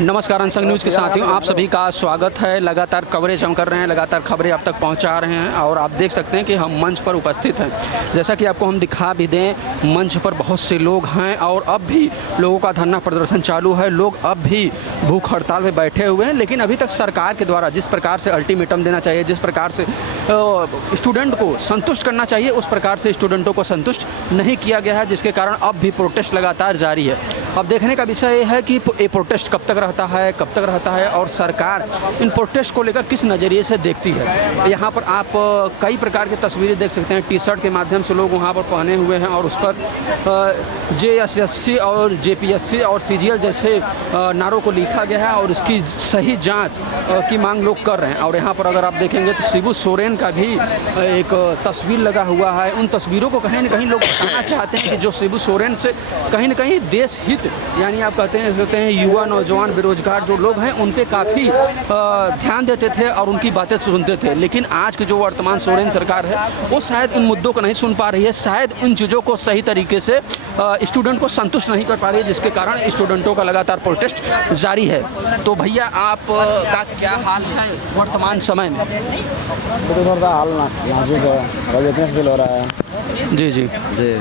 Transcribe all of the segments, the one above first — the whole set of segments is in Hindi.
नमस्कार, अनसंग न्यूज़ के साथियों, आप सभी का स्वागत है। लगातार कवरेज हम कर रहे हैं, लगातार खबरें आप तक पहुंचा रहे हैं और आप देख सकते हैं कि हम मंच पर उपस्थित हैं। जैसा कि आपको हम दिखा भी दें, मंच पर बहुत से लोग हैं और अब भी लोगों का धरना प्रदर्शन चालू है। लोग अब भी भूख हड़ताल में बैठे हुए हैं, लेकिन अभी तक सरकार के द्वारा जिस प्रकार से अल्टीमेटम देना चाहिए, जिस प्रकार से स्टूडेंट को संतुष्ट करना चाहिए, उस प्रकार से स्टूडेंटों को संतुष्ट नहीं किया गया है, जिसके कारण अब भी प्रोटेस्ट लगातार जारी है। अब देखने का विषय ये है कि ये प्रोटेस्ट कब तक रहता है और सरकार इन प्रोटेस्ट को लेकर किस नज़रिए से देखती है। यहाँ पर आप कई प्रकार की तस्वीरें देख सकते हैं। टी शर्ट के माध्यम से लोग वहाँ पर पहने हुए हैं और उस पर JSSC और JPSC और CGL जैसे नारों को लिखा गया है और इसकी सही जांच की मांग लोग कर रहे हैं। और यहाँ पर अगर आप देखेंगे तो शिबू सोरेन का भी एक तस्वीर लगा हुआ है। उन तस्वीरों को कहीं ना कहीं लोग बताना चाहते हैं कि जो शिबू सोरेन से कहीं ना कहीं देश हित, यानी आप कहते हैं युवा, नौजवान, बेरोजगार जो लोग हैं उन पे काफ़ी ध्यान देते थे और उनकी बातें सुनते थे। लेकिन आज की जो वर्तमान सोरेन सरकार है वो शायद इन मुद्दों को नहीं सुन पा रही है, शायद इन चीज़ों को सही तरीके से स्टूडेंट को संतुष्ट नहीं कर पा रही है, जिसके कारण स्टूडेंटों का लगातार प्रोटेस्ट जारी है। तो भैया, आप का क्या हाल है वर्तमान समय में? तो थोड़ा हाल नाजुक है, वीकनेस फील हो रहा है। जी जी जी।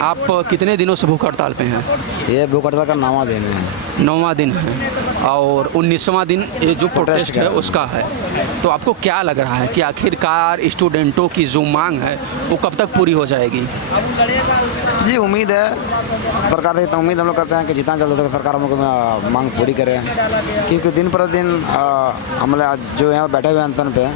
आप कितने दिनों से भूख हड़ताल पे हैं? ये भूख हड़ताल का 9वां दिन है। 9वां दिन है और 19वां दिन ये जो प्रोटेस्ट है उसका है। तो आपको क्या लग रहा है कि आखिरकार स्टूडेंटों की जो मांग है वो कब तक पूरी हो जाएगी? जी, उम्मीद है सरकार से, इतना उम्मीद हम लोग करते हैं कि जितना जल्द हो सके सरकार हम लोग मांग पूरी करे, क्योंकि दिन पर दिन हम लोग जो यहाँ बैठे हुए हैं अनशन पे,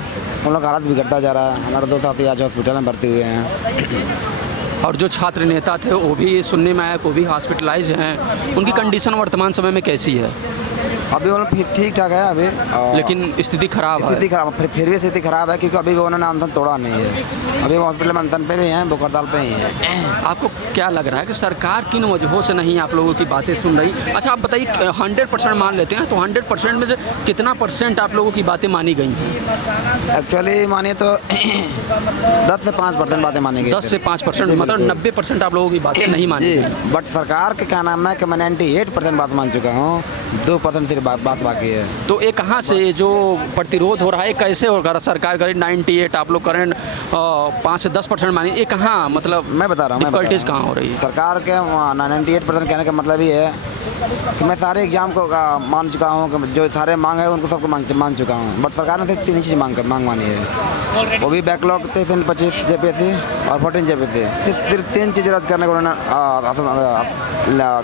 उन लोग का हालत बिगड़ता जा रहा है। हमारे 2 साथी आज हॉस्पिटल में भर्ती हुए हैं। और जो छात्र नेता थे वो भी सुनने में आया, वो भी हॉस्पिटलाइज हैं। उनकी कंडीशन वर्तमान समय में कैसी है? अभी वो लोग ठीक ठाक है अभी, लेकिन स्थिति खराब है। फिर भी स्थिति खराब है, क्योंकि अभी भी उन्होंने अनशन तोड़ा नहीं है। अभी वो हॉस्पिटल में अनशन पे भी हैं, भूख हड़ताल पे ही हैं। आपको क्या लग रहा है कि सरकार किन वजहों से नहीं आप लोगों की बातें सुन रही? अच्छा, आप बताइए, 100% मान लेते हैं तो 100% में से कितना % आप लोगों की बातें मानी गई हैं? एक्चुअली मानिए तो 10 से 5% बातें मानी गई। 10 से 5%, मतलब 90% आप लोगों की बातें नहीं मानी गई। बट सरकार के क्या नाम है कि मैं 98% बात मान चुका हूँ, 2% सिर्फ बात बाकी है। तो ये कहाँ से जो प्रतिरोध हो रहा है, कैसे होगा? सरकार करें 98, आप लोग करें 5 से 10% मानी, ये कहाँ, मतलब मैं बता रहा हूँ डिफिकल्टीज कहाँ हो रही है? सरकार के 98% कहने का मतलब ये है कि मैं सारे एग्जाम को मान चुका हूँ, कि जो सारे मांग है उनको सबको मान चुका हूँ। बट सरकार ने सिर्फ 3 चीज़ मांग मानी है, वो भी बैकलॉग 23-25 JPSC और 14 JPSC। सिर्फ 3 चीज़ रद्द करने को उन्होंने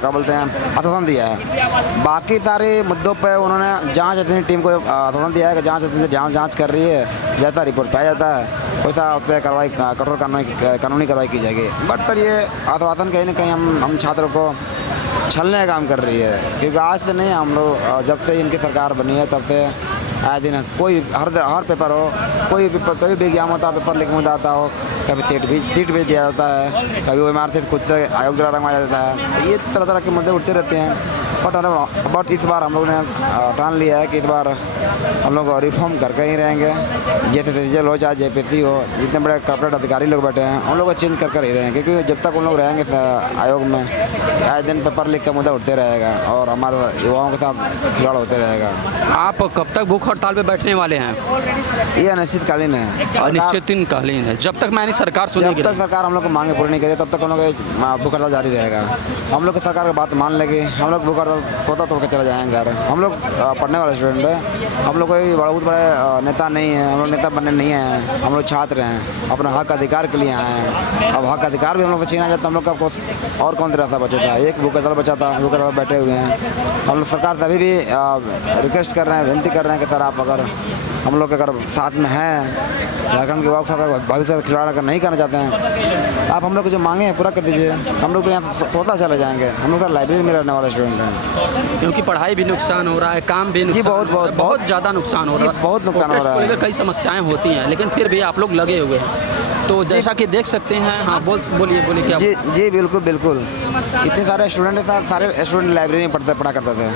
क्या बोलते हैं आश्वासन दिया है। बाकी सारे मुद्दों पे उन्होंने जांच एजेंसी टीम को आश्वासन दिया है कि जांच एजेंसी जांच कर रही है, जैसा रिपोर्ट पाया जाता है वैसा उस पर कार्रवाई, कठोर कानूनी कार्रवाई की जाएगी। बट सर, ये आश्वासन कहीं ना कहीं हम छात्रों को छलने का काम कर रही है, क्योंकि आज से नहीं, हम लोग जब से इनकी सरकार बनी है तब से आए दिन कोई हर पेपर हो, कोई भी एग्जाम होता है, पेपर लीक हो जाता हो, कभी सीट भेज दिया जाता है, कभी OMR सीट खुद से आयोग द्वारा रंगवाया जाता है। तो ये तरह के मुद्दे उठते रहते हैं। बट इस बार हम लोग ने ठान लिया है कि इस बार हम लोग रिफॉर्म करके ही रहेंगे। जैसे CGL हो चाहे JPSC हो, जितने बड़े कॉर्पोरेट अधिकारी लोग बैठे हैं उन लोग को चेंज कर ही रहेंगे, क्योंकि जब तक उन लोग रहेंगे आयोग में, आए दिन पेपर लीक का मुद्दा उठते रहेगा और हमारे युवाओं के साथ खिलवाड़ होते रहेगा। आप कब तक भूख हड़ताल पे बैठने वाले हैं? ये अनिश्चितकालीन है। अनिश्चितकालीन है, जब तक मैंने सरकार सुनेगी। जब तक सरकार हम लोग को मांगे पूरी नहीं करे तब तक हम लोग भूख हड़ताल जारी रहेगा। हम लोग की सरकार की बात मान लेगी, हम लोग भूख हड़ताल सोता तोड़ के चले जाएंगे घर। हम लोग पढ़ने वाले स्टूडेंट हैं, हम लोग कोई बहुत बड़े नेता नहीं है, हम लोग नेता बनने नहीं हैं, हम लोग छात्र हैं, अपना हक अधिकार के लिए आए हैं। अब हक अधिकार भी हम लोग से छीना जाता, हम लोग का और कौन सा रास्ता बचा था? एक भूख हड़ताल बचा था, भूख हड़ताल बैठे हुए हैं। हम लोग सरकार से अभी भी रिक्वेस्ट कर रहे हैं, विनती कर रहे हैं कि सर, आप अगर हम लोग अगर साथ में हैं, झारखंड के युवाओं के साथ भविष्य का खिलवाड़ अगर नहीं करना चाहते हैं, आप हम लोग को जो मांगे हैं पूरा कर दीजिए। हम लोग तो यहाँ सोता चले जाएंगे, हम लोग सर लाइब्रेरी में रहने वाले स्टूडेंट हैं, क्योंकि पढ़ाई भी नुकसान हो रहा है, काम भी नुकसान, बहुत ज़्यादा नुकसान हो रहा है, बहुत नुकसान हो रहा है। कई समस्याएं होती हैं, लेकिन फिर भी आप लोग लगे हुए हैं। तो जैसा कि देख सकते हैं, हाँ बोलिए क्या? जी बिल्कुल। इतने सारे स्टूडेंट हैं, सारे स्टूडेंट लाइब्रेरी में पढ़ा करते थे,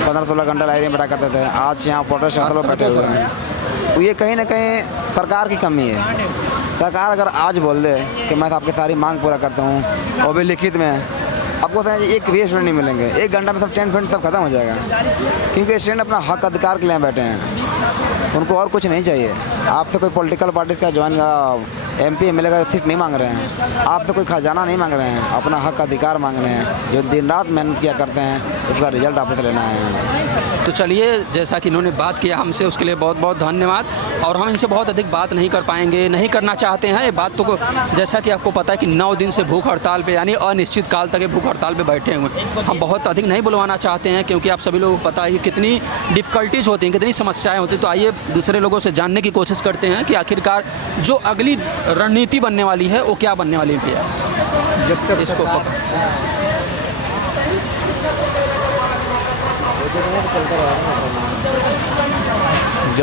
15-16 घंटा लाइब्रेरी में पढ़ा करते थे। आज यहाँ प्रोटेस्ट पर बैठे हुए हैं। तो ये कहीं ना कहीं सरकार की कमी है। सरकार अगर आज बोल दे कि मैं आपकी सारी मांग पूरा करता हूँ, वो भी लिखित में, अब आपको बताएं एक भी स्टूडेंट नहीं मिलेंगे, 1 घंटा में सब टेंट फेंट सब खत्म हो जाएगा, क्योंकि स्टूडेंट अपना हक अधिकार के लिए बैठे हैं, उनको और कुछ नहीं चाहिए। आपसे कोई पॉलिटिकल पार्टी का ज्वाइन MP MLA का सीट नहीं मांग रहे हैं, आपसे कोई खजाना नहीं मांग रहे हैं, अपना हक अधिकार मांग रहे हैं। जो दिन रात मेहनत किया करते हैं उसका रिजल्ट आपसे लेना है। तो चलिए, जैसा कि इन्होंने बात किया हमसे, उसके लिए बहुत बहुत धन्यवाद। और हम इनसे बहुत अधिक बात नहीं कर पाएंगे, नहीं करना चाहते हैं ये बात। तो जैसा कि आपको पता है कि 9 दिन से भूख हड़ताल पे, यानी अनिश्चित काल तक ये भूख हड़ताल पे बैठे हुए हैं। हम बहुत अधिक नहीं बुलवाना चाहते हैं, क्योंकि आप सभी लोगों को पता है कि कितनी डिफ़िकल्टीज होती हैं, कितनी समस्याएँ होती हैं। तो आइए दूसरे लोगों से जानने की कोशिश करते हैं कि आखिरकार जो अगली रणनीति बनने वाली है वो क्या बनने वाली है। जब तक इसको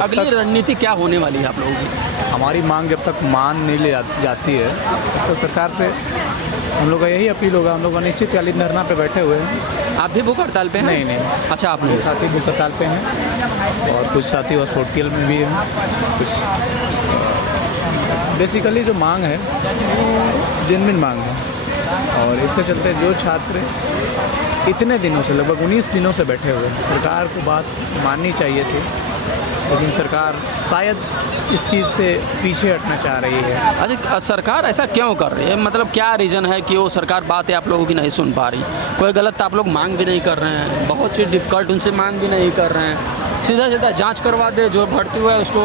अगली रणनीति क्या होने वाली है आप लोगों की? हमारी मांग जब तक मान नहीं ले जाती है तो सरकार से हम लोग का यही अपील होगा। हम लोग अनिश्चितकालीन धरना पे बैठे हुए हैं। आप भी भूख हड़ताल पे हैं? नहीं। अच्छा, आप नहीं। साथी भूख हड़ताल पे हैं और कुछ साथी हॉस्पिटल में भी हैं। कुछ बेसिकली जो मांग है वो जेन्युइन मांग है, और इसके चलते जो छात्र इतने दिनों से, लगभग 19 दिनों से बैठे हुए हैं, सरकार को बात माननी चाहिए थी, लेकिन सरकार शायद इस चीज़ से पीछे हटना चाह रही है। अच्छा, सरकार ऐसा क्यों कर रही है? मतलब क्या रीज़न है कि वो सरकार बातें आप लोगों की नहीं सुन पा रही? कोई गलत आप लोग मांग भी नहीं कर रहे हैं, बहुत सी डिफ़िकल्ट उनसे मांग भी नहीं कर रहे हैं, सीधा सीधा जांच करवा दे, जो भर्ती हुआ है उसको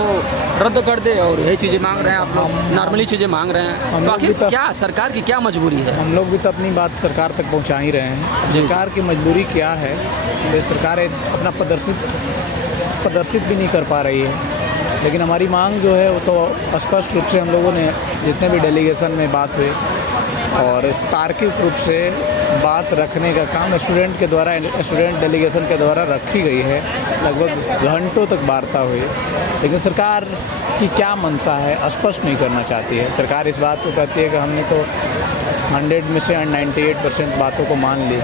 रद्द कर दे, और यही चीज़ें मांग रहे हैं आप लोग, नॉर्मली चीज़ें मांग रहे हैं। तो आखिर क्या सरकार की क्या मजबूरी है? हम लोग भी तो अपनी बात सरकार तक पहुंचा ही रहे हैं। सरकार की मजबूरी क्या है? तो सरकार अपना प्रदर्शित भी नहीं कर पा रही है। लेकिन हमारी मांग जो है वो तो स्पष्ट रूप से हम लोगों ने जितने भी डेलीगेशन में बात हुई, और तार्किक रूप से बात रखने का काम स्टूडेंट डेलीगेशन के द्वारा रखी गई है। लगभग घंटों तक वार्ता हुई, लेकिन सरकार की क्या मंशा है स्पष्ट नहीं करना चाहती है। सरकार इस बात को कहती है कि हमने तो 100 में से 98% बातों को मान ली,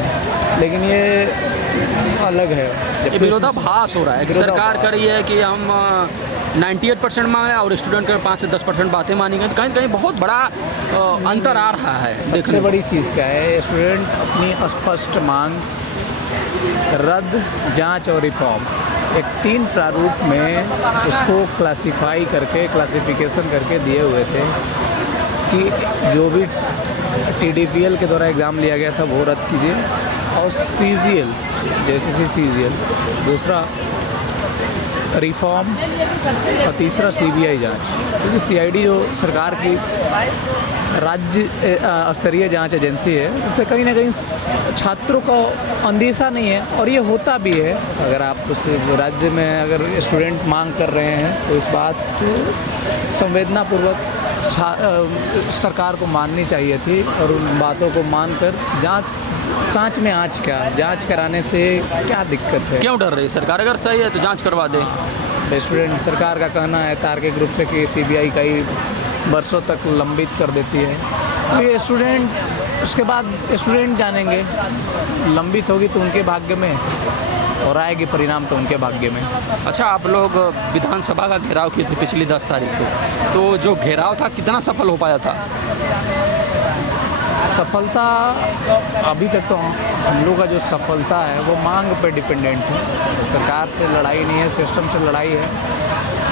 लेकिन ये अलग है। ये विरोधाभास हो रहा है कि सरकार कर रही है कि हम 98% मांगे और स्टूडेंट के 5 से 10% बातें मानी गई। कहीं कहीं बहुत बड़ा अंतर आ रहा है। सबसे बड़ी चीज़ क्या है? स्टूडेंट अपनी स्पष्ट मांग रद्द, जांच और रिफॉर्म, एक 3 प्रारूप में उसको क्लासिफिकेशन करके दिए हुए थे कि जो भी TDPL के द्वारा एग्ज़ाम लिया गया था वो रद्द कीजिए, और CGL जैसे CGL, दूसरा रिफॉर्म, और तीसरा CBI जांच। क्योंकि CID जो सरकार की राज्य स्तरीय जांच एजेंसी है, उससे कहीं ना कहीं छात्रों का अंदेशा नहीं है, और ये होता भी है। अगर आप उस राज्य में अगर स्टूडेंट मांग कर रहे हैं तो इस बात को संवेदनापूर्वक सरकार को माननी चाहिए थी, और उन बातों को मानकर जांच में आज क्या, जांच कराने से क्या दिक्कत है? क्यों डर रही है सरकार? अगर सही है तो जांच करवा दे। स्टूडेंट सरकार का कहना है तार्किक रूप से कि CBI कई वर्षों तक लंबित कर देती है, तो ये स्टूडेंट उसके बाद स्टूडेंट जानेंगे। लंबित होगी तो उनके भाग्य में, और आएगी परिणाम तो उनके भाग्य में। अच्छा, आप लोग विधानसभा का घेराव किए थे पिछली 10 तारीख को, तो जो घेराव था कितना सफल हो पाया था? सफलता अभी तक तो हम लोग का जो सफलता है वो मांग पे डिपेंडेंट है। सरकार से लड़ाई नहीं है, सिस्टम से लड़ाई है।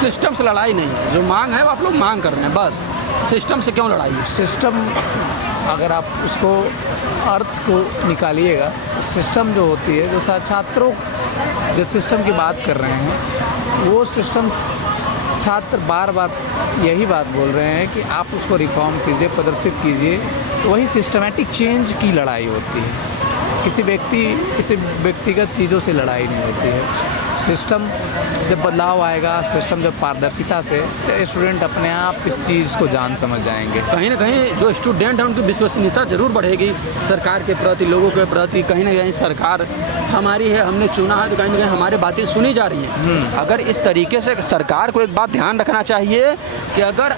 सिस्टम से लड़ाई नहीं है, जो मांग है वो आप लोग मांग कर रहे हैं, बस। सिस्टम से क्यों लड़ाई है? सिस्टम, अगर आप उसको अर्थ को निकालिएगा, सिस्टम जो होती है, जो छात्रों जिस सिस्टम की बात कर रहे हैं वो सिस्टम, छात्र बार बार यही बात बोल रहे हैं कि आप उसको रिफॉर्म कीजिए, प्रदर्शित कीजिए। वही सिस्टमैटिक चेंज की लड़ाई होती है, किसी व्यक्तिगत चीज़ों से लड़ाई नहीं होती है। सिस्टम जब बदलाव आएगा, सिस्टम जब पारदर्शिता से, तो स्टूडेंट अपने आप इस चीज़ को जान समझ जाएंगे। कहीं ना कहीं जो स्टूडेंट हैं उनकी विश्वसनीयता जरूर बढ़ेगी सरकार के प्रति, लोगों के प्रति। कहीं ना कहीं सरकार हमारी है, हमने चुना है, तो कहीं ना कहीं हमारी बातें सुनी जा रही हैं। अगर इस तरीके से सरकार को एक बात ध्यान रखना चाहिए कि अगर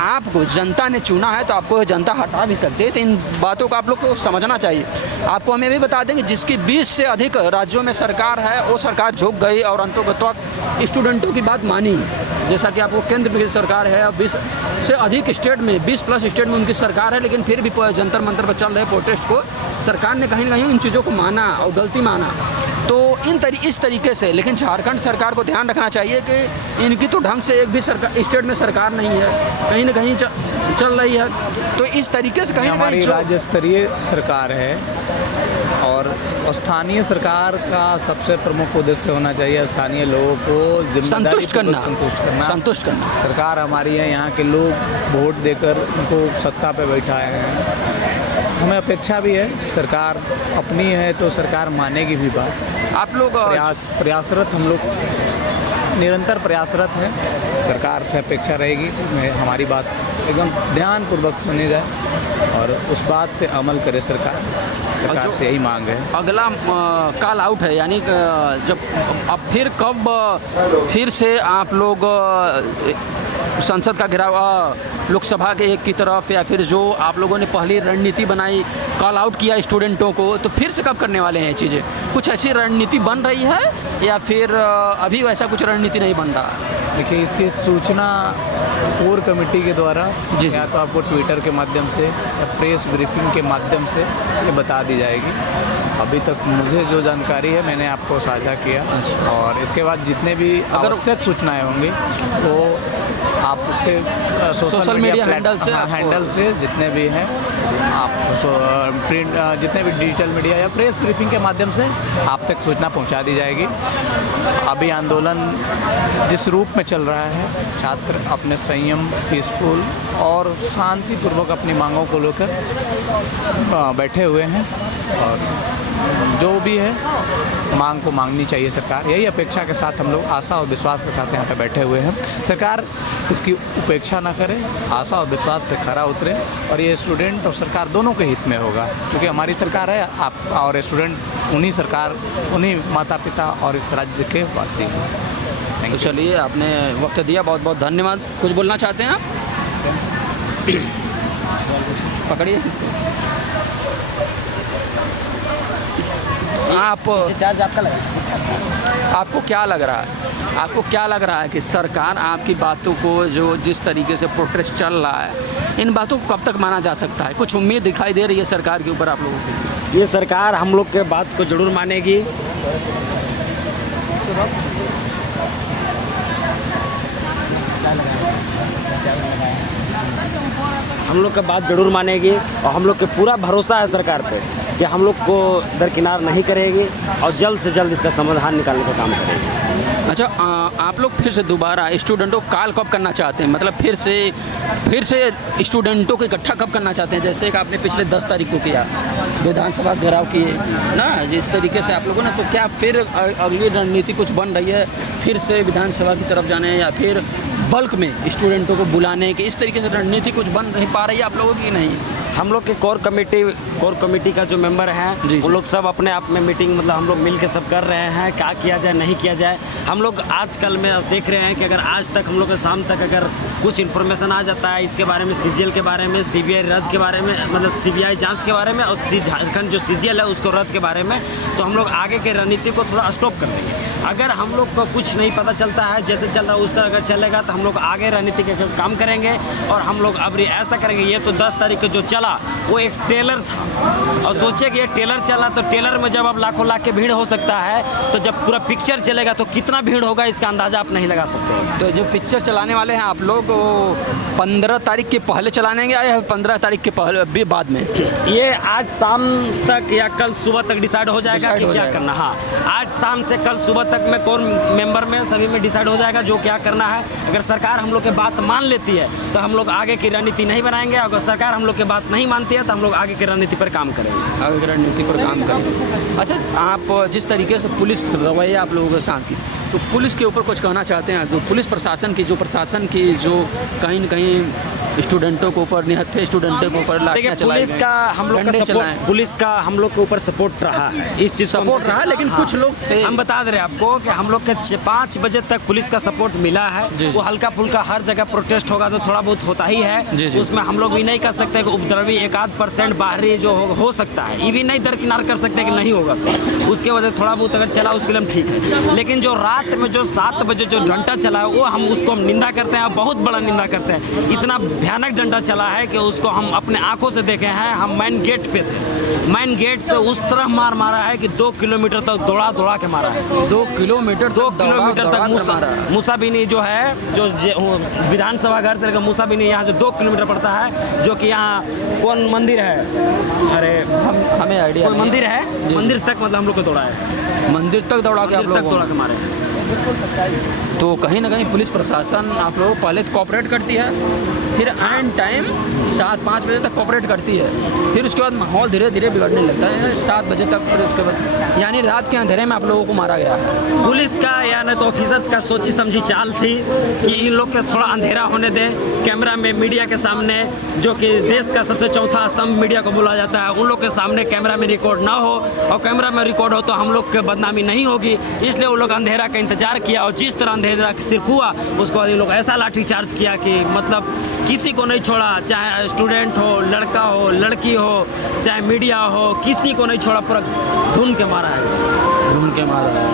आपको जनता ने चुना है तो आपको जनता हटा भी सकती है। तो इन बातों को आप लोग को समझना चाहिए। आपको हम ये भी बता दें कि जिसकी 20 से अधिक राज्यों में सरकार है, वो सरकार झुक गई और अंततः स्टूडेंटों की बात मानी। जैसा कि आपको केंद्र की सरकार है, अब 20 से अधिक स्टेट में, 20 प्लस स्टेट में उनकी सरकार है, लेकिन फिर भी जंतर मंतर पर चल रहे प्रोटेस्ट को सरकार ने कहीं ना कहीं इन चीज़ों को माना और गलती माना। तो इस तरीके से, लेकिन झारखंड सरकार को ध्यान रखना चाहिए कि इनकी तो ढंग से एक भी सरकार स्टेट में सरकार नहीं है, कहीं ना कहीं चल रही है। तो इस तरीके से कहीं ना हमारी कहीं राज्य स्तरीय सरकार है और स्थानीय सरकार का सबसे प्रमुख उद्देश्य होना चाहिए स्थानीय लोगों को संतुष्ट करना। सरकार हमारी है, यहाँ के लोग वोट देकर उनको सत्ता पे बैठाए हैं। हमें अपेक्षा भी है, सरकार अपनी है तो सरकार मानेगी भी बात। आप लोग प्रयासरत, हम लोग निरंतर प्रयासरत हैं। सरकार से अपेक्षा रहेगी कि हमारी बात एकदम ध्यानपूर्वक सुनी जाए और उस बात पे अमल करे सरकार से यही मांग है। अगला कॉल आउट है, यानी जब अब फिर से आप लोग संसद का घेराव लोकसभा के एक की तरफ, या फिर जो आप लोगों ने पहली रणनीति बनाई, कॉल आउट किया स्टूडेंटों को, तो फिर से कब करने वाले हैं चीज़ें? कुछ ऐसी रणनीति बन रही है या फिर अभी वैसा कुछ रणनीति नहीं बन रहा? देखिए, इसकी सूचना कोर कमेटी के द्वारा या तो आपको ट्विटर के माध्यम से या प्रेस ब्रीफिंग के माध्यम से ये बता दी जाएगी। अभी तक मुझे जो जानकारी है मैंने आपको साझा किया, और इसके बाद जितने भी आवश्यक सूचनाएं होंगी वो आप उसके सोशल मीडिया हैंडल से जितने भी हैं आप प्रिंट, जितने भी डिजिटल मीडिया या प्रेस ब्रीफिंग के माध्यम से आप तक सूचना पहुंचा दी जाएगी। अभी आंदोलन जिस रूप में चल रहा है, छात्र अपने संयम, पीसफुल और शांतिपूर्वक अपनी मांगों को लेकर बैठे हुए हैं, और जो भी है मांग को मांगनी चाहिए सरकार। यही अपेक्षा के साथ हम लोग आशा और विश्वास के साथ यहाँ पे बैठे हुए हैं। सरकार इसकी उपेक्षा ना करे, आशा और विश्वास पे खरा उतरे, और ये स्टूडेंट और सरकार दोनों के हित में होगा, क्योंकि हमारी सरकार है, आप और स्टूडेंट उन्हीं माता पिता और इस राज्य के वासी हैं। तो चलिए, आपने वक्त दिया, बहुत बहुत धन्यवाद। कुछ बोलना चाहते हैं आप? पकड़िए इसको। आप चार्ज आपका लगा? आपको क्या लग रहा है? आपको क्या लग रहा है कि सरकार आपकी बातों को, जो जिस तरीके से प्रोटेस्ट चल रहा है, इन बातों को कब तक माना जा सकता है? कुछ उम्मीद दिखाई दे रही है सरकार के ऊपर आप लोगों को? ये सरकार हम लोग के बात को जरूर मानेगी। हम लोग का बात जरूर मानेगी और हम लोग के पूरा भरोसा है सरकार पे कि हम लोग को दरकिनार नहीं करेगी और जल्द से जल्द इसका समाधान निकालने का काम करेगी। अच्छा, आप लोग फिर से दोबारा स्टूडेंटों को कॉल कब करना चाहते हैं? मतलब फिर से स्टूडेंटों को इकट्ठा कब करना चाहते हैं? जैसे कि आपने पिछले 10 तारीख को किया, विधानसभा घेराव किए ना, जिस तरीके से आप लोगों ने, तो क्या फिर अगली रणनीति कुछ बन रही है फिर से विधानसभा की तरफ जाने, या फिर बल्क में स्टूडेंटों को बुलाने की, इस तरीके से रणनीति कुछ बन नहीं पा रही है आप लोगों की? नहीं, हम लोग के कोर कमेटी का जो मेंबर हैं वो लोग सब अपने आप में मीटिंग, मतलब हम लोग मिल के सब कर रहे हैं क्या किया जाए, नहीं किया जाए। हम लोग आजकल में देख रहे हैं कि अगर आज तक हम लोग के शाम तक अगर कुछ इन्फॉर्मेशन आ जाता है इसके बारे में, CGL के बारे में, CBI रद्द के बारे में, मतलब CBI जांच के बारे में, और झारखंड जो CGL है उसको रद्द के बारे में, तो हम लोग आगे के रणनीति को थोड़ा स्टॉप कर देंगे। अगर हम लोग को कुछ नहीं पता चलता है, जैसे चल रहा है उसका अगर चलेगा तो हम लोग आगे रणनीति के काम करेंगे, और हम लोग अब ऐसा करेंगे। ये तो 10 तारीख को जो चला वो एक टेलर था, और सोचिए कि ये टेलर चला, तो टेलर में जब अब लाखों लाख के भीड़ हो सकता है, तो जब पूरा पिक्चर चलेगा तो कितना भीड़ होगा इसका अंदाज़ा आप नहीं लगा सकते। तो जो पिक्चर चलाने वाले हैं आप लोग, 15 तारीख के पहले चलाने या 15 तारीख के पहले बाद में? ये आज शाम तक या कल सुबह तक डिसाइड हो जाएगा कि क्या करना। हाँ, आज शाम से कल सुबह तक में कोर मेंबर में सभी में डिसाइड हो जाएगा जो क्या करना है। अगर सरकार हम लोग की बात मान लेती है तो हम लोग आगे की रणनीति नहीं बनाएंगे, अगर सरकार हम लोग की बात नहीं मानती है तो हम लोग आगे की रणनीति पर काम करेंगे। आगे की रणनीति पर काम करेंगे। अच्छा, आप जिस तरीके से पुलिस रवैया आप लोगों के साथ की, तो पुलिस के ऊपर कुछ कहना चाहते हैं, जो पुलिस प्रशासन की जो कहीं न कहीं स्टूडेंटों के ऊपर, निहत्थे स्टूडेंटों के ऊपर देखिए लाठियाँ चलाई पुलिस का हम लोग का डंडे सपोर्ट, चलाएं। पुलिस का हम लोग के ऊपर सपोर्ट रहा है, इस चीज़ सपोर्ट रहा, लेकिन कुछ लोग थे। हम बता दे रहे हैं आपको कि हम लोग के 5 बजे तक पुलिस का सपोर्ट मिला जी, है। जी। वो हल्का फुल्का हर जगह प्रोटेस्ट होगा तो थोड़ा बहुत होता ही जी, है, जी। उसमें हम लोग भी नहीं कर सकते कि उपद्रवी 1-8% बाहरी जो हो सकता है, ये भी नहीं दरकिनार कर सकते कि नहीं होगा सर। उसके वजह से थोड़ा बहुत अगर चला उसके लिए हम ठीक है, लेकिन जो रात में जो 7 बजे जो डंडा चला है वो हम उसको हम निंदा करते हैं, बहुत बड़ा निंदा करते हैं। इतना भयानक डंडा चला है कि उसको हम अपने आंखों से देखे हैं। हम मेन गेट पे थे, मेन गेट से उस तरह मारा है कि 2 किलोमीटर तक दौड़ा के मारा है। 2 किलोमीटर तक मूसाबिनी जो है, जो विधानसभा घर से लेकर मूसाबिनी यहाँ जो 2 किलोमीटर पड़ता है, जो कि यहाँ कौन मंदिर है, अरे हमें आइडिया कोई मंदिर है, मंदिर तक मतलब हम लोग को दौड़ा है, मंदिर तक दौड़ा के आप मंदिर तक लोग दौड़ा के मारे हैं। तो कहीं ना कहीं पुलिस प्रशासन आप लोगों को पहले तो कोऑपरेट करती है, फिर एंड टाइम 7-5 बजे तक कोऑपरेट करती है, फिर उसके बाद माहौल धीरे धीरे बिगड़ने लगता है 7 बजे तक। फिर उसके बाद यानी रात के अंधेरे में आप लोगों को मारा गया है। पुलिस का या नहीं तो ऑफिसर्स का सोची समझी चाल थी कि इन लोग के थोड़ा अंधेरा होने दें, कैमरा में मीडिया के सामने, जो कि देश का सबसे चौथा स्तंभ मीडिया को बोला जाता है, उन लोग के सामने कैमरा में रिकॉर्ड ना हो, और कैमरा में रिकॉर्ड हो तो हम लोग के बदनामी नहीं होगी, इसलिए वो लोग अंधेरा का इंतजार किया। और जिस तरह अंधेरा सिर्फ हुआ उसके बाद ये लोग ऐसा लाठीचार्ज किया कि मतलब किसी को नहीं छोड़ा, चाहे स्टूडेंट हो, लड़का हो, लड़की हो, चाहे मीडिया हो, किसी को नहीं छोड़ा, पूरा ढूंढ के मारा है, ढूंढ के मारा है।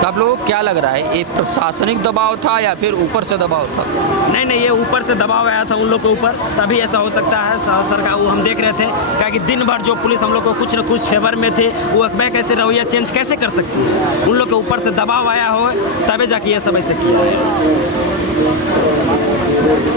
तो आप लोगों को क्या लग रहा है, ये प्रशासनिक दबाव था या फिर ऊपर से दबाव था? नहीं, ये ऊपर से दबाव आया था उन लोग के ऊपर, तभी ऐसा हो सकता है। सरकार वो हम देख रहे थे क्या कि दिन भर जो पुलिस हम लोग को कुछ न कुछ फेवर में थे, वो मैं कैसे रवैया चेंज कैसे कर सकती है, उन लोग के ऊपर से दबाव आया हो तभी जाके ये सब ऐसे किया है।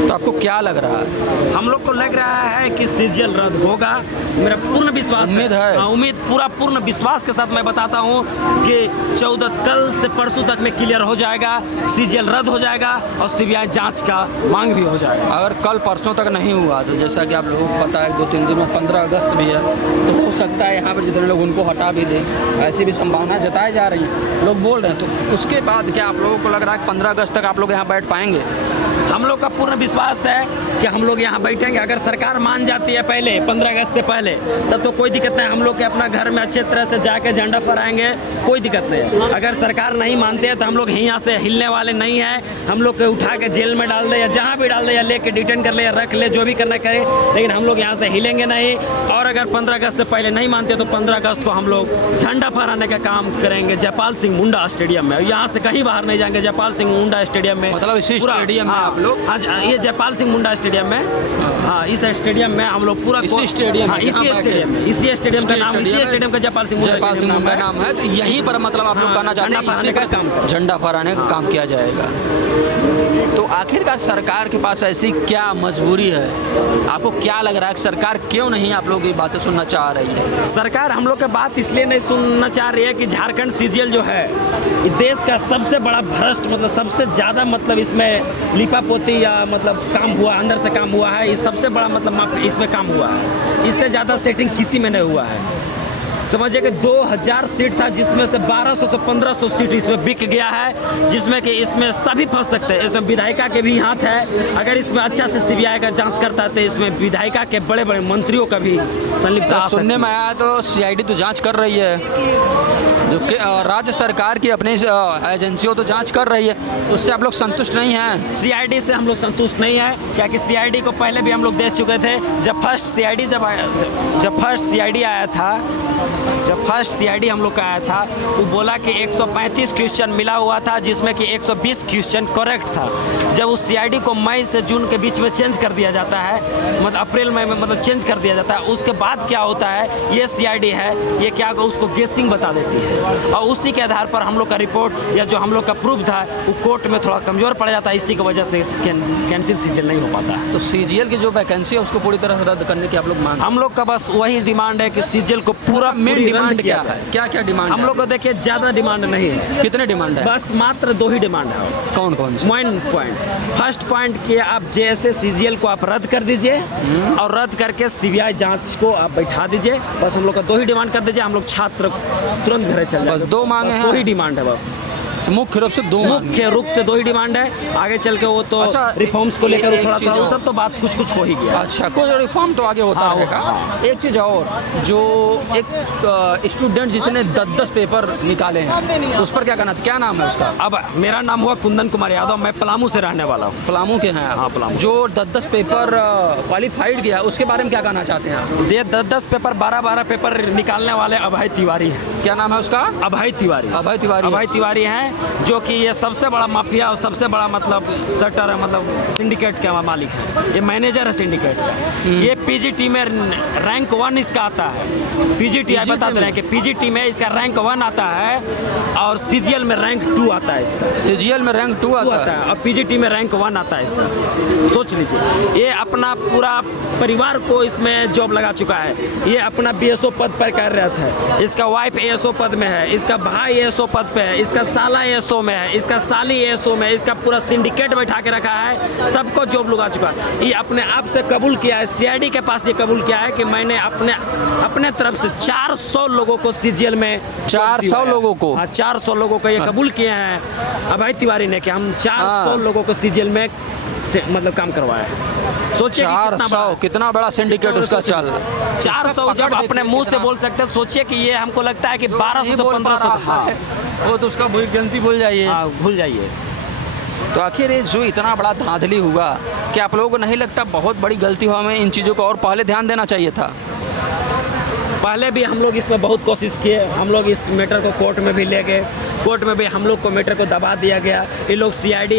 तो आपको क्या लग रहा है? हम लोग को लग रहा है कि सीजीएल रद्द होगा, मेरा पूर्ण विश्वास उम्मीद है? हाँ, उम्मीद, पूर्ण विश्वास के साथ मैं बताता हूँ कि 14 कल से परसों तक में क्लियर हो जाएगा, सीजीएल रद्द हो जाएगा और सीबीआई जांच का मांग भी हो जाएगा। अगर कल परसों तक नहीं हुआ तो जैसा कि आप लोगों को पता है 2-3 दिन में 15 अगस्त भी है, तो हो सकता है यहाँ पर जितने लोग उनको हटा भी दें, ऐसी भी संभावना जताई जा रही है, लोग बोल रहे हैं। तो उसके बाद क्या आप लोगों को लग रहा है कि 15 अगस्त तक आप लोग यहाँ बैठ पाएंगे? हम लोग का पूर्ण विश्वास है कि हम लोग यहाँ बैठेंगे। अगर सरकार मान जाती है पहले 15 अगस्त से पहले, तब तो कोई दिक्कत नहीं, हम लोग के अपना घर में अच्छे तरह से जाके झंडा फहराएंगे, कोई दिक्कत नहीं। अगर सरकार नहीं मानते है तो हम लोग यहाँ से हिलने वाले नहीं हैं। हम लोग को उठा के जेल में डाल दे या जहाँ भी डाल दे, या लेके डिटेन कर ले या रख ले, जो भी करना करे, लेकिन हम लोग यहाँ से हिलेंगे नहीं। और अगर 15 अगस्त से पहले नहीं मानते तो 15 अगस्त को हम लोग झंडा फहराने का काम करेंगे जयपाल सिंह मुंडा स्टेडियम में। यहाँ से कहीं बाहर नहीं जाएंगे, जयपाल सिंह मुंडा स्टेडियम में, मतलब इसी स्टेडियम में आप लोग? हाँ, ये जयपाल सिंह मुंडा स्टेडियम में, हाँ, इस स्टेडियम में हम लोग पूरा इसी स्टेडियम, हाँ, इसी स्टेडियम का नाम, इसी स्टेडियम का जयपाल सिंह मुंडा नाम है। तो यहीं पर मतलब आप लोग कहना चाहते हैं इसी पर झंडा फहराने का काम किया जाएगा। तो आखिरकार सरकार के पास ऐसी क्या मजबूरी है? आपको क्या लग रहा है कि सरकार क्यों नहीं आप लोगों की बातें सुनना चाह रही है? सरकार हम लोग की बात इसलिए नहीं सुनना चाह रही है कि झारखंड सीजीएल जो है ये देश का सबसे बड़ा भ्रष्ट, मतलब सबसे ज़्यादा मतलब इसमें लिपापोती या मतलब काम हुआ, अंदर से काम हुआ है, ये सबसे बड़ा मतलब इसमें काम हुआ है। इससे ज़्यादा सेटिंग किसी में नहीं हुआ है। समझिए कि 2000 सीट था, जिसमें से 1200 से 1500 सीट इसमें बिक गया है, जिसमें कि इसमें सभी फंस सकते हैं। इसमें विधायिका के भी हाथ है। अगर इसमें अच्छा से सीबीआई का जांच करता है तो इसमें विधायिका के बड़े बड़े मंत्रियों का भी संलिप्तता सुनने में आया तो सीआईडी तो जांच कर रही है, जो कि राज्य सरकार की अपनी एजेंसियों तो जांच कर रही है, उससे आप लोग संतुष्ट नहीं हैं? सीआईडी से हम लोग संतुष्ट नहीं है, क्योंकि सीआईडी को पहले भी हम लोग देख चुके थे। जब फर्स्ट सीआईडी हम लोग का आया था, वो बोला कि 135 क्वेश्चन मिला हुआ था, जिसमें कि 120 क्वेश्चन करेक्ट था। जब उस सीआईडी को मई से जून के बीच में चेंज कर दिया जाता है, मतलब अप्रैल मई में मतलब चेंज कर दिया जाता है, उसके बाद क्या होता है, ये सीआईडी है, ये क्या उसको गेसिंग बता देती है, और उसी के आधार पर हम लोग का रिपोर्ट या जो हम लोग का प्रूफ था वो कोर्ट में थोड़ा कमजोर पड़ जाता है। इसी की वजह से कैंसिल सीजीएल नहीं हो पाता है। तो सीजीएल की जो वैकेंसी है उसको पूरी तरह से रद्द करने की आप लोग मांग? हम लोग का बस वही डिमांड है कि सीजीएल को पूरा मेन डिमांड क्या है? क्या डिमांड? हम लोग को देखिए ज़्यादा डिमांड नहीं है। कितने डिमांड है? बस मात्र 2 ही डिमांड है। कौन कौन से? मेन पॉइंट, फर्स्ट पॉइंट कि आप जैसे सीजीएल को आप रद्द कर दीजिए और रद्द करके सीबीआई जांच को आप बैठा दीजिए। बस हम लोग का 2 ही डिमांड कर दीजिए, हम लोग छात्र तुरंत घर चल जाए। बस 2 मांगे हैं, 2 ही डिमांड है बस। मुख्य रूप से दो मांग है। मुख्य रूप से दो ही डिमांड है। आगे चल के वो तो अच्छा, रिफॉर्म्स को लेकर एक थोड़ा चीज़ थोड़ा और। सब तो बात कुछ कुछ हो ही गया। अच्छा, कोई रिफॉर्म तो आगे होता हाँ, रहेगा। एक चीज़ और, जो एक स्टूडेंट जिसने 10-10 पेपर निकाले हैं, उस पर क्या कहना चाहिए? क्या नाम है उसका? अब मेरा नाम हुआ कुंदन कुमार यादव, मैं पलामू से रहने वाला हूँ। पलामू के हैं आप? हाँ, पलामू। जो 10-10 पेपर क्वालिफाइड किया, उसके बारे में क्या कहना चाहते हैं आप? ये 10-10 पेपर 12-12 पेपर निकालने वाले अभय तिवारी हैं। क्या नाम है उसका? अभय तिवारी। अभय तिवारी। अभय तिवारी हैं, जो कि ये सबसे बड़ा माफिया और सबसे बड़ा मतलब सटर है, मतलब सिंडिकेट का मालिक है। ये मैनेजर है सिंडिकेट का। ये पीजीटी में रैंक 1 इसका आता है। पीजीटी बता दे रहे हैं कि पीजीटी में इसका रैंक 1 आता है और सीजीएल में रैंक 2 आता है इसका। सीजीएल में रैंक 2 आता है और पीजीटी में रैंक 1 आता है इसका। सोच लीजिए, ये अपना पूरा परिवार को इसमें जॉब लगा चुका है। ये अपना बीएसओ पद पर कार्यरत है। इसका वाइफ एएसओ पद में है, इसका भाई एएसओ पद पे है, इसका साला एएसओ में है, इसका साली एएसओ में है, इसका पूरा सिंडिकेट बैठा के रखा है, सबको जॉब लगा चुका है। ये अपने आप से कबूल किया है, सीआईडी के पास ये कबूल किया है कि मैंने अपने तरफ से 400 लोगों को सीजीएल में 400 लोगों को? हाँ, 400 लोगों को ये कबूल किए हैं अभय तिवारी ने कि हम 400 लोगों को सीजीएल में मतलब काम करवाया है। सोचिए 400, कितना बड़ा सिंडिकेट उसका चल रहा है। 400 जब अपने मुंह से बोल सकते हैं, सोचिए कि ये हमको लगता है कि 1200 से 1500। हाँ, वो तो उसका गिनती भूल जाइए। हाँ, भूल जाइए। तो आखिर ये जो इतना बड़ा धांधली हुआ, क्या आप लोगों को नहीं लगता बहुत बड़ी गलती हुआ? हमें इन चीज़ों को और पहले ध्यान देना चाहिए था। पहले भी हम लोग इसमें बहुत कोशिश किए, हम लोग इस मैटर को कोर्ट में भी ले गए, कोर्ट में भी हम लोग को मैटर को दबा दिया गया। ये लोग सीआईडी,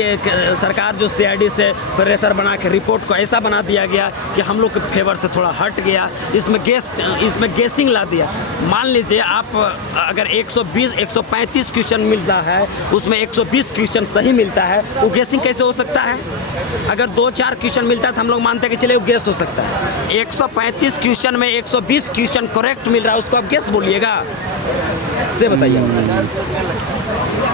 सरकार जो सीआईडी से प्रेशर बना के रिपोर्ट को ऐसा बना दिया गया कि हम लोग के फेवर से थोड़ा हट गया। इसमें गेसिंग ला दिया। मान लीजिए आप अगर 135 क्वेश्चन मिलता है, उसमें 120 क्वेश्चन सही मिलता है, वो गेसिंग कैसे हो सकता है? अगर 2-4 क्वेश्चन मिलता है तो हम लोग मानते हैं कि चले वो गेस हो सकता है। 135 क्वेश्चन में 120 क्वेश्चन करेक्ट मिल रहा है, उसको आप गेस बोलिएगा? से बताइए।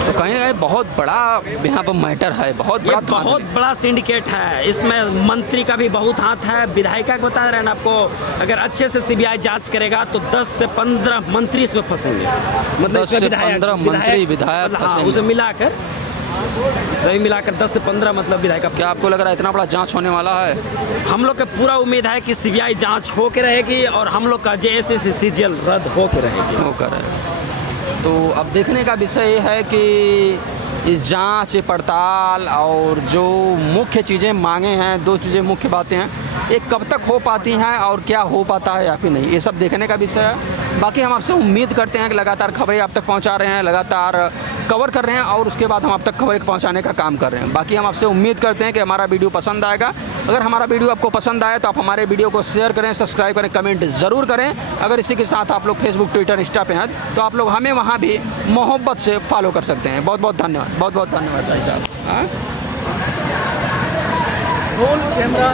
तो कहीं ना कहीं बहुत बड़ा यहाँ पर मैटर है, बहुत बड़ा सिंडिकेट है। इसमें मंत्री का भी बहुत हाथ है, विधायिका को बता रहे हैं आपको। अगर अच्छे से सीबीआई जांच करेगा तो 10 से 15 मंत्री इसमें फंसेंगे। मतलब 10 से 15 मंत्री विधायक फंसेंगे। उसे मिलाकर सभी मिलाकर 10 से 15 मतलब विधायक। क्या आपको लग रहा है इतना बड़ा जांच होने वाला है? हम लोग का पूरा उम्मीद है कि सीबीआई जांच हो के रहेगी और हम लोग का जेएसएस सीजीएल रद्द हो के रहेगी। होकर तो अब देखने का विषय ये है कि इस जांच पड़ताल और जो मुख्य चीज़ें मांगे हैं, 2 चीज़ें मुख्य बातें हैं, ये कब तक हो पाती हैं और क्या हो पाता है या फिर नहीं, ये सब देखने का विषय है। बाकी हम आपसे उम्मीद करते हैं कि लगातार खबरें आप तक पहुंचा रहे हैं, लगातार कवर कर रहे हैं और उसके बाद हम आप तक खबरें पहुंचाने का काम कर रहे हैं। बाकी हम आपसे उम्मीद करते हैं कि हमारा वीडियो पसंद आएगा। अगर हमारा वीडियो आपको पसंद आए तो आप हमारे वीडियो को शेयर करें, सब्सक्राइब करें, कमेंट ज़रूर करें। अगर इसी के साथ आप लोग फेसबुक, ट्विटर, इंस्टा पे हैं तो आप लोग हमें वहाँ भी मोहब्बत से फॉलो कर सकते हैं। बहुत बहुत धन्यवाद, बहुत बहुत धन्यवाद भाई साहब। हाँ, रोल कैमरा।